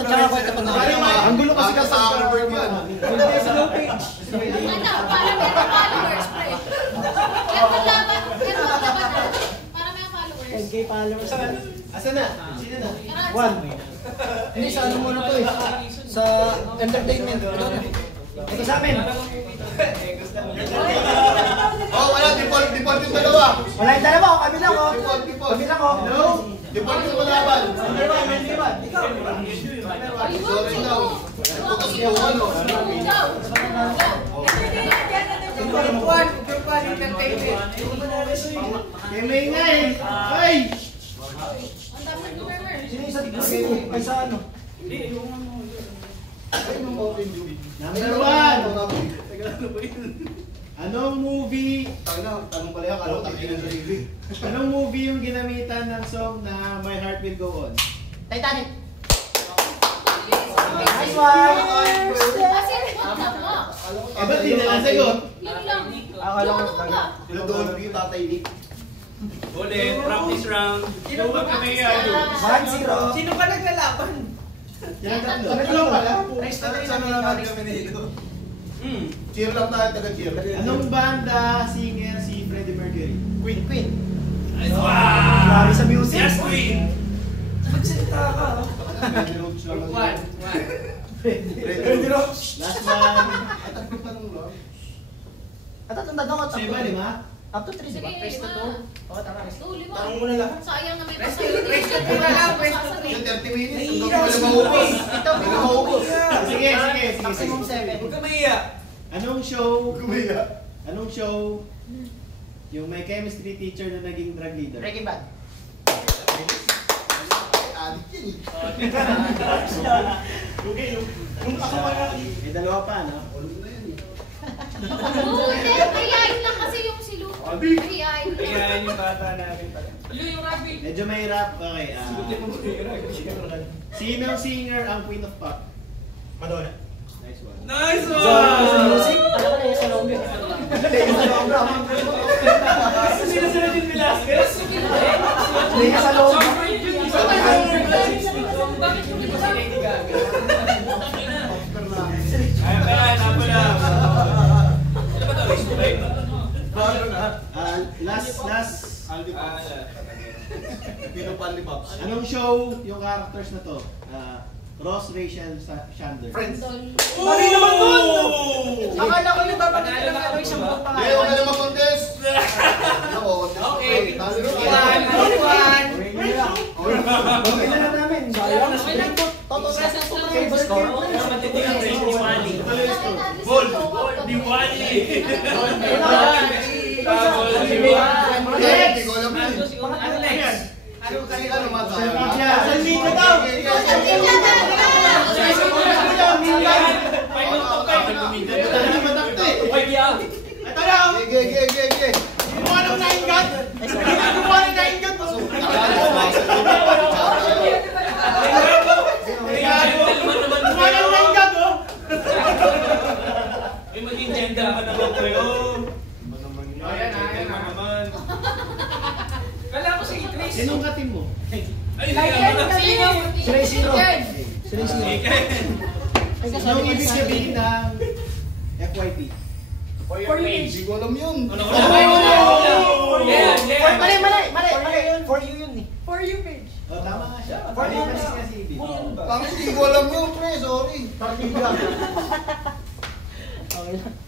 at saka kwento pa naman. Ang gulo kasi ka sa Albert yan. Slow page. Ano, para may followers, pre. Para may followers. 10K followers. Asan na? Sino na? 1. Hindi, sa ano muna to eh. Sa entertainment. Ito na. Ito sa amin. Oh, wala. Default yung dalawa. Wala yung dalawa. Kami lang oh. Default. Kami lang oh. No. Default yung kalaban. Ikaw. Sorry daw. Ito kasi yung ano. Group 1 entertainment. Kemay nga eh. Ay! Ang dami ng driver. Sino yung sa dito? Ay sa ano? Number 1. Anong movie? Tanong pala yan. Alam ko takinan sa ibig. Anong movie yung ginamitan ng song na My Heart Will Go On? Titanic. Nice one! Kasi report na mo. Eh, ba't di nalang sagot? Yun lang. Akala ko ba? Doon yung tatay Nick. Ulit, practice round. Sino ba kami 1-0. Sino ba naglalaban? Yan tatlo. Ano pala? Sana naman kami nito. Cheer lang tayo, taga-cheer. Anong banda, singer si Freddie Mercury? Queen. Wow! Grabe sa music. Yes, Queen! Magsalita ka. Group 1. Freddie Roach. Last one. At ang tanong lang. At atong tanong at Siya ba, 5? up to 3, di ba? Sige, Press na 5. 2. Oo, tama. Lima. Tanong mo na lang. Sayang na may Press pasayos. to 2 na lang, press to 3. Yung 30 minutes. Hanggang wala maubos. Ito, Wala maubos. Sige. maximum 7. Huwag ka maiya. Anong show? Anong show? Yung may chemistry teacher na naging drug leader. Breaking Bad. Adik yan May dalawa pa, no? Oo, hindi. Mahihain lang kasi yung si Luke. Mahihain lang. Kaya yung bata namin pala. Medyo mahirap. Okay. Sino singer ang Queen of Pop? Madonna. Nice one. Nice Sa one! music? Alam ko na yung sa loob yun. Sino sila din Velasquez? Hindi ka sa loob. Bakit hindi mo si Lady Gaga? Kaya, napala. Ano ba ito? Race to life? Last. Pino Panli Pops. Anong show yung characters na to? Ross, Rachel, Chandler. Friends. Mali naman doon! Akala ko yung dapat Panalo na ako isang buong Hindi, huwag ka na mag-contest! Okay. Group 1. Okay na lang namin. Sayang. Toto sa favorite score. Pero matindi ang race ni Wally. Ball! Ni Wally! Hindi ko alam yun. Ano next? Ano kasi ano mata? Social media daw! May notong kayo na lumida. Ano matakte? Ito na! Ge. Hindi mo anong naingat! Hindi mo anong naingat mo! Hindi mo anong naingat mo! May maging gender ka naman kayo. Ayan naman. Kala ko si Chris. Sinong ka-team mo? Ay, hindi ka Sino? Sila yung zero. Sila yung zero. Anong ibig sabihin ng FYP? For your page. Hindi ko alam yun. Ano ko Mali. For you yun eh. For you page. Oh, tama nga siya. For you Kasi siya. kasi ibig. Pangit, hindi ko alam yun, pre. Sorry. Partida. Okay lang.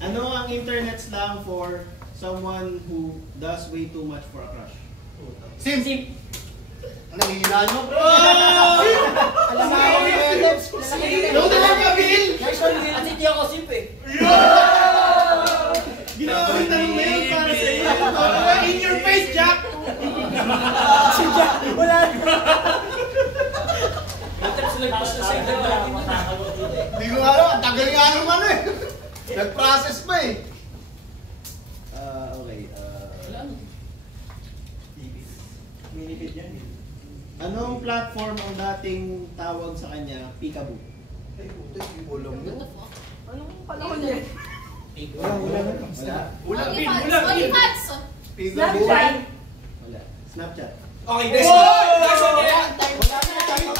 Ano ang internet slang for someone who does way too much for a crush? Sim. Nangihinaan mo, pre. Alam mo ako yung tips. Ano na lang ka, Bill? Nice one, Bill. Kasi di ako simp eh. Ginawa ko yung tanong na yun para sa iyo. In your face, Jack! Si Jack, wala. Hindi ko alam. Ang tagal nga naman eh. Nag-process pa eh. Okay. Minipid yan. Anong platform ang dating tawag sa kanya? Peekaboo. Ay, puto, hindi ko alam yun. Anong panahon niya? Wala. OnlyFans! Pigaboo. Wala. Snapchat. Okay, next one. Wala na.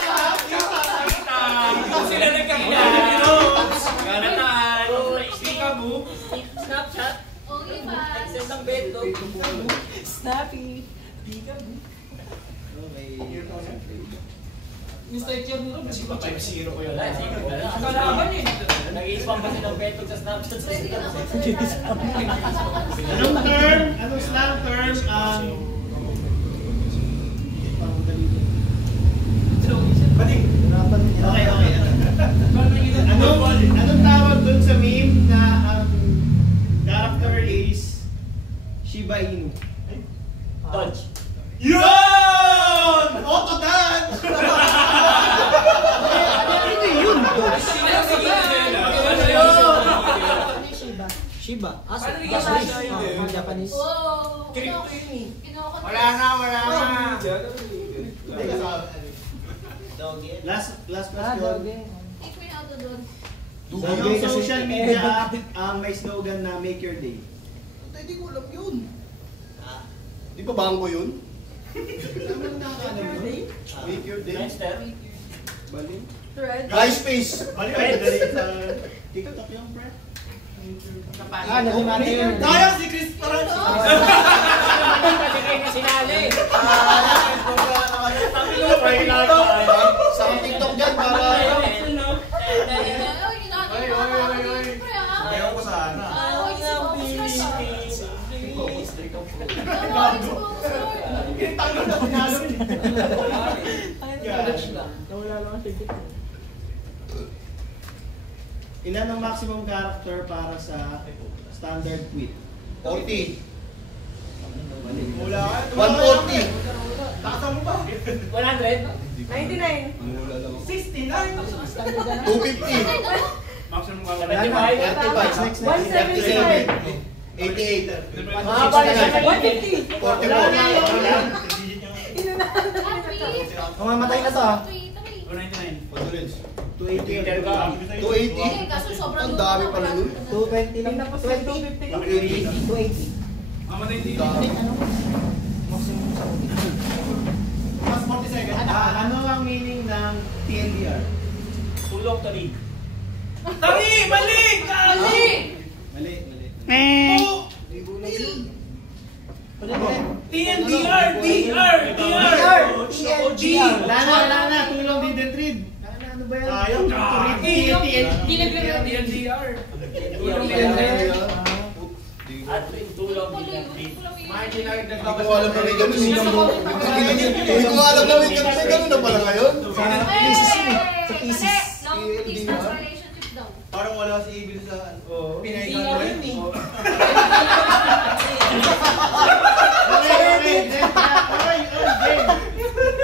ng beto. Snappy. Mr. Cherno, Kasi pa 5-0 ko yun. Kalaban yun. Nag-i-spam kasi ng beto sa Snapchat. Pwede ka naman. Anong term? Anong slang term ang... Okay. Anong tawag dun sa meme na ang character is Shiba Inu? Dodge. Yun! Autodance! Ano yun? Shiba. Shiba. Paano bigyan Japanese. siya yun? Japanese. Wow. Crypto yun eh. Wala na. Last question. Doge. Take me out doon. Yung social media app ang may slogan na Make Your Day. Hindi ko alam yun. Di ba bangko yun? Tama na nakakaalam yun. Make Your Day. Friendster. Bali. Thread. MySpace. Bali dali sa TikTok yung pre. Naging ate yun. Sayang si Chris parang. Kasi kayo na sinali. Sa TikTok dyan para... Ayaw ko sana. Nawala lang ang ticket. Ilan ang maximum character para sa standard tweet? 40. Wala. 140. Takasama mo ba? 100? 99. 69. 250. Maximum ka. 35. 175. 88. Mahaba na siya. 150. 44. Mamamatay na to ah. 299. 280. 280. Kaso sobrang Ang dami pala nun. 220 lang. Tapos 20. 250. 280. Mamatay hindi. Mas 40 seconds. Ano ang meaning ng TLDR? Tulog to league. Tari! Mali! Kali! Mali. TNDR! DR! DR! TNG. Wala na. Tulong din Detrid. Ano ba yan? Sayang. TNDR! Tulog at tulog league. Hindi ko alam na may ganun. Hindi ko alam na may ganun. May ganun na pala ngayon. Sa thesis yun eh. Sa thesis. Long distance relationship daw. Parang wala si Evil sa Pinay DR yun eh.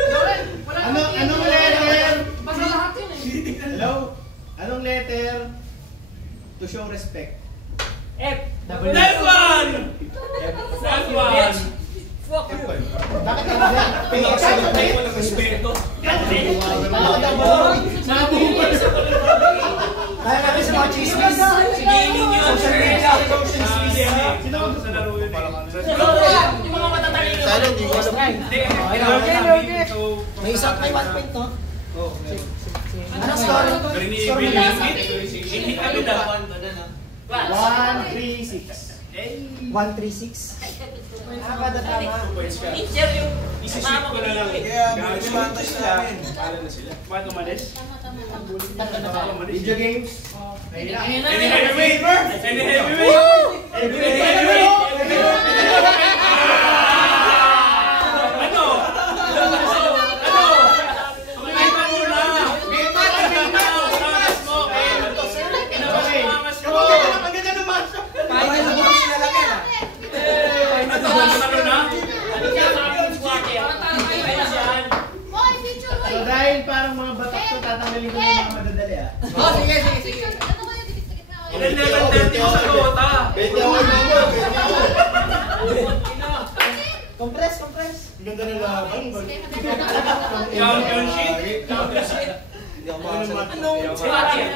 Anong letter? Basta lahat yun eh. Hello? Anong letter to show respect? F. Next one! Next one. Fuck you! Bakit ka ba? Walang respeto. Kaya kami sa mga chismis. Gaming yun! Sino? Sa laro yun eh. Yung mga matatalino. Sana hindi ko alam. Hindi, Okay. So, May isang may 1 point no? Oh, Anong score? Pero ni Score Evil mo yung hit agad ah. 136. 136. Kada tama. 2 points ka. Teacher yung Isisip ko na lang. Kaya, Gago bumimantas sila. namin. Paano na sila? Bakit umalis? Tama. Video games. Any heavyweight! Any heavyweight! Ano? Tumay ka muna! Angas mo, eh! Angas mo! Ang ganda naman siya. Ano na? Boy, picture mo So dahil parang mga batak to, tatanggalin ko na yung mga madadali ah. Oh, sige. Ano kayo? Dikit-dikit na. Ilan level 30 mo sa Dota? 20 ako yung number. 20 ako. Compress. Ang ganda ng laban. Championship? Championship? Hindi ako makasagot.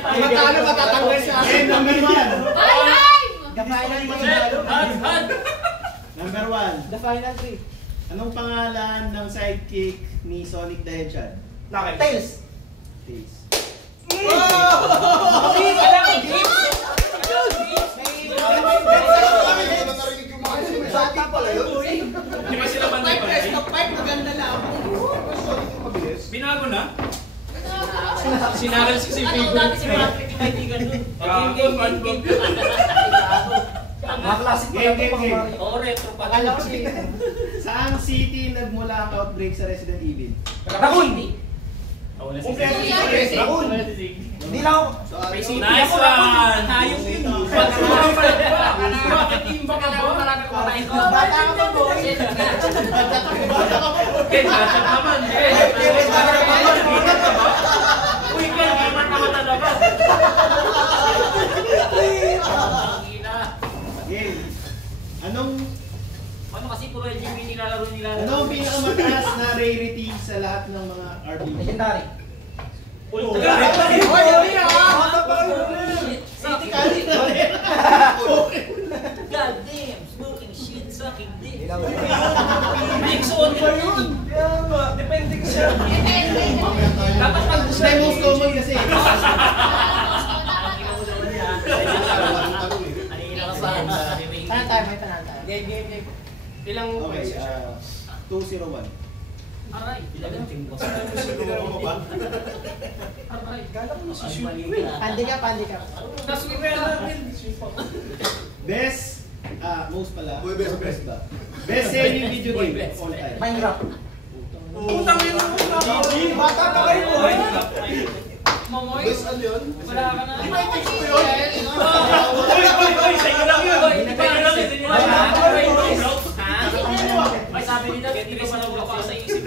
Matalo matatanggal sa Okay, number 1. The final 3. Number 1. The final 3. Anong pangalan ng sidekick ni Sonic the Hedgehog? Tails. Tails. Hindi ko narinig yung mga Sa akin pala yun. Di ba sila banda pa? maganda lang. Binago na? Sinagal si Ano dati si Patrick hindi ganun. Kahapon, SpongeBob. Mga classic pa Game, lang game, pang game. Mario. Oo, retro pa. Akala ko si... Saang city nagmula ang outbreak sa Resident Evil? Raccoon! Yes, Raccoon! Hindi lang ako. Nice one! Hayop yun. Pagkulang pa lang ba? Bakit timba ka ba? Marami ko matayin ko. Bata ka pa, boy. Ken, gachat naman. Uy, Ken, gamer naman talaga. Game. Ano kasi puro LGB nilalaro nila. Anong pinakamataas na rarity sa lahat ng mga RPG? Legendary. God damn, smoking shit, sucking dick. Mix on pa yun. Depende ka siya. Dapat pag Gusto yung most common kasi. Tanan tayo, may tanan tayo. Game. Ilang Okay, 201. Aray, ilang boss. Aray, Kala ko si Pandi ka. Best, most pala. Uy, best. ba? Best selling video game of all time. Minecraft. Putang ina mo. Bata pa kayo po. Mamoy, Best ano yun? wala ka na. Uy, sa'yo lang yun. Sa'yo lang yun. May sabi nila, hindi ka manawag pa sa isip.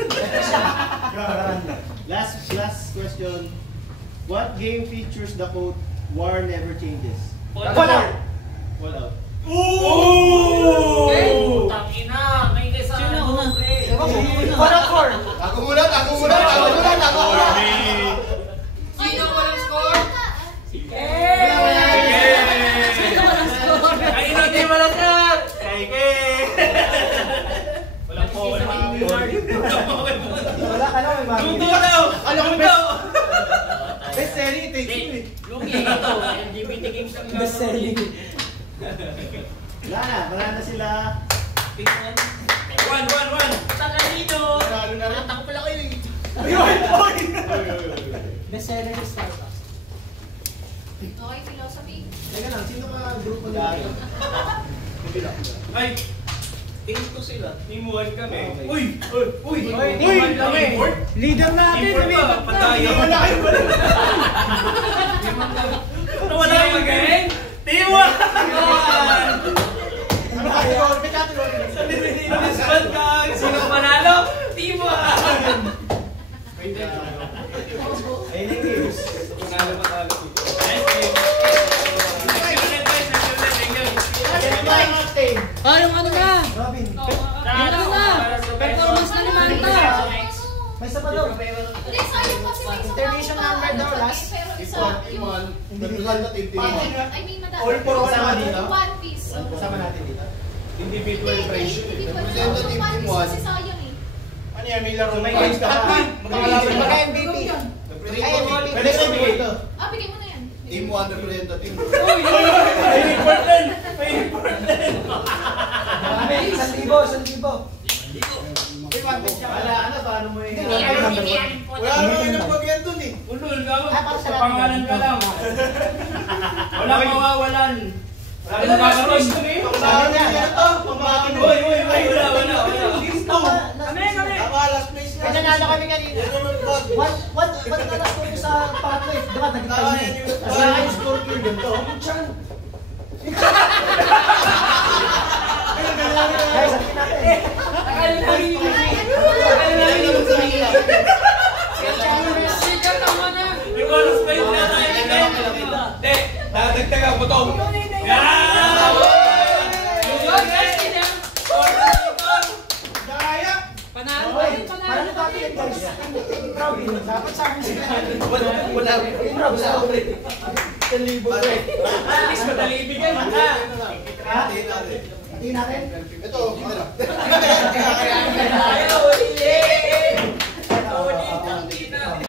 Last question. What game features the quote, "War never changes"? Fallout. Fallout. Ooh! Tangina, may kaysa ano, pre. Fallout 4. Ako muna. Sino walang score? Ay, hindi mo lang yan! Kay Ken! Walang po, walang Wala ka na, may Mario. Luto daw! Alam mo daw! Best selling, it takes two. Hindi, Luki, ito, LGBT games lang. Best selling. Wala na sila. One! Tagalino! Lalo na rin. Ako pala kayo eh. Best seller is Starbucks. Okay, philosophy. Teka lang, sino ka grupo nila? Ay! Team ko sila. Team 1 kami. Okay. Uy! Team one kami. Leader natin, Import ba? Padayo. Wala kayo ba? Nawala yung magaling? Team 1! Ano category? May category. Disband ka! Sino panalo? Team 1! Ayun yung games. Panalo pa tayo. Nice game. Thank you, guys. Thank you. Ah, yung ano na? Robin. Ano na? Performance na naman ito. May isa pa daw. Hindi, sayang kasi may isa Intermission pa ako number daw, na- last. Pero isa, yung... Individual na team. I mean, All for one naman dito? One Piece. Kasama natin dito. Individual pressure. Representative team one. Kasi sayang eh. Ano yan? May laro. May games ka pa. Mag-MVP. Ay, MVP. Pwede ko ibigay ito. Bigay mo na yan. Team 1 representative. May important! May important! Marami, 1,000. Wala, ano? Paano mo yung... Wala naman yung pagyan dun eh. Ulul ka mo. Ah, para sa Sa pangalan ka lang. Wala mawawalan. Wala makakaroon. Wala. Last place Kaya nanalo kami kanina. What na last ko sa pangatlo eh. Diba, nagtay na eh. Wala kayong score clear dito. Guys, sabihin natin. May bonus pa yun na tayo. Hindi. Dadagdagan mo to. Yan! Parang dati yan guys. Robin, dapat sa akin sila. Wala. Rob, sa akin. At least madali ibigay. Tingin natin. Ito, okay na. Ayaw,